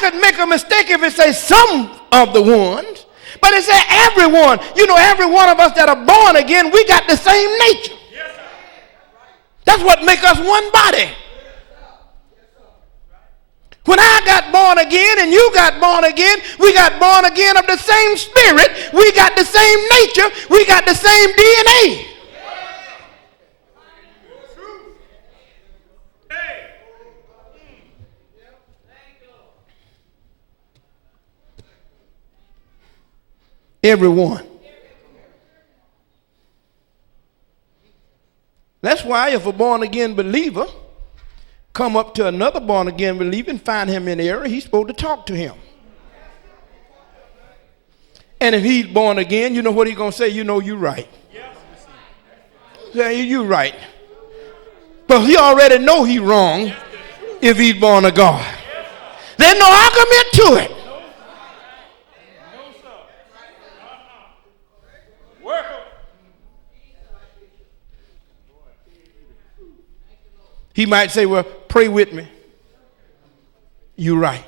could make a mistake if it says some of the ones, but it said everyone. You know, every one of us that are born again, we got the same nature. That's what makes us one body. When I got born again and you got born again, we got born again of the same spirit. We got the same nature. We got the same DNA. Everyone. That's why if a born-again believer come up to another born-again believer and find him in error, he's supposed to talk to him. And if he's born again, you know what he's going to say? You know, you're right. Say, you're right. But he already know he's wrong if he's born of God. There's no argument to it. He might say, well, pray with me. You're right.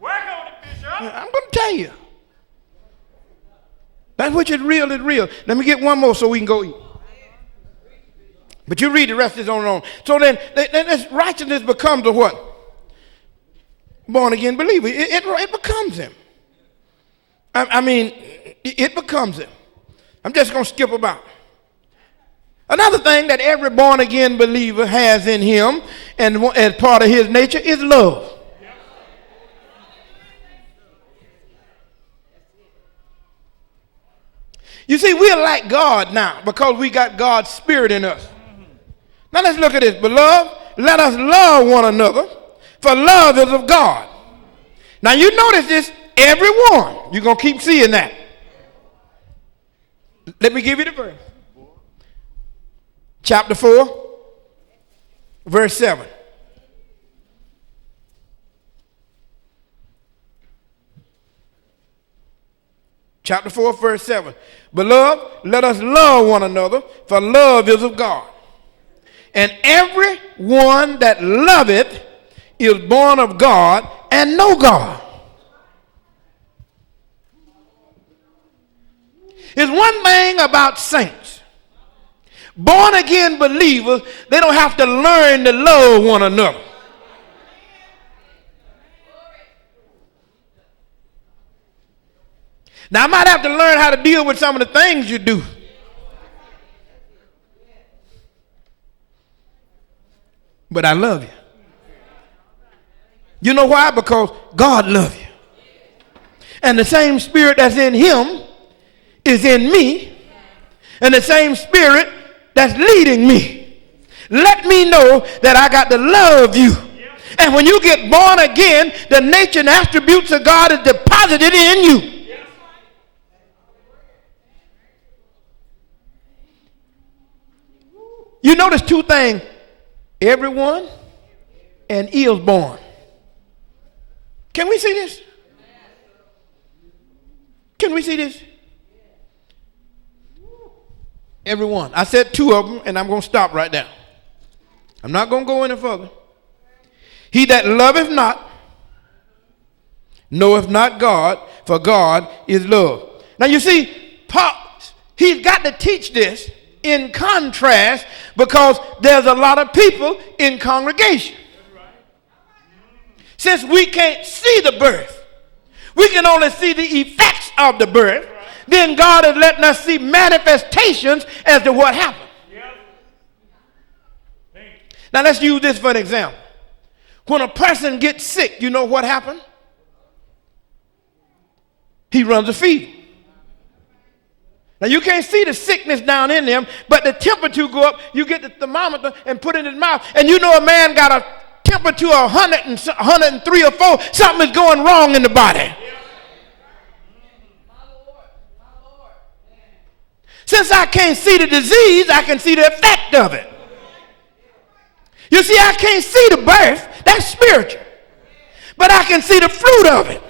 Work on it, Bishop. I'm going to tell you. That which is real is real. Let me get one more so we can go eat. But you read the rest is on and on. So then this righteousness becomes a what? Born again believer. It becomes him. I mean, it becomes him. I'm just going to skip about. Another thing that every born-again believer has in him and as part of his nature is love. You see, we're like God now because we got God's spirit in us. Now let's look at this. Beloved, let us love one another, for love is of God. Now you notice this, everyone. You're going to keep seeing that. Let me give you the verse. Chapter 4, verse 7. Chapter 4, verse 7. Beloved, let us love one another, for love is of God. And every one that loveth is born of God and know God. There's one thing about saints. Born again believers, they don't have to learn to love one another. Now, I might have to learn how to deal with some of the things you do. But I love you. You know why? Because God loves you. And the same spirit that's in him is in me. And the same spirit that's leading me. Let me know that I got to love you. And when you get born again, the nature and attributes of God is deposited in you. You notice two things. Everyone and is born. Can we see this? Can we see this? Everyone. I said two of them, and I'm going to stop right there. I'm not going to go any further. He that loveth not, knoweth not God, for God is love. Now you see, Paul, he's got to teach this in contrast because there's a lot of people in congregation. Since we can't see the birth, we can only see the effects of the birth. Then God is letting us see manifestations as to what happened. Now let's use this for an example. When a person gets sick, you know what happened? He runs a fever. Now you can't see the sickness down in them, but the temperature go up. You get the thermometer and put it in his mouth, and you know a man got a temperature of 103 or 4. Something is going wrong in the body. Since I can't see the disease, I can see the effect of it. You see, I can't see the birth. That's spiritual. But I can see the fruit of it.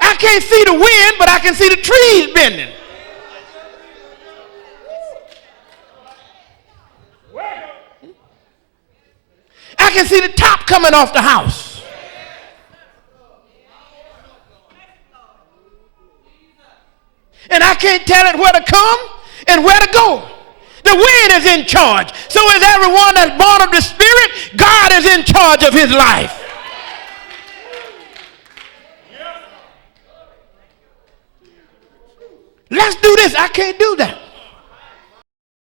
I can't see the wind, but I can see the trees bending. I can see the top coming off the house. And I can't tell it where to come and where to go. The wind is in charge. So is everyone that's born of the Spirit. God is in charge of his life. Let's do this. I can't do that.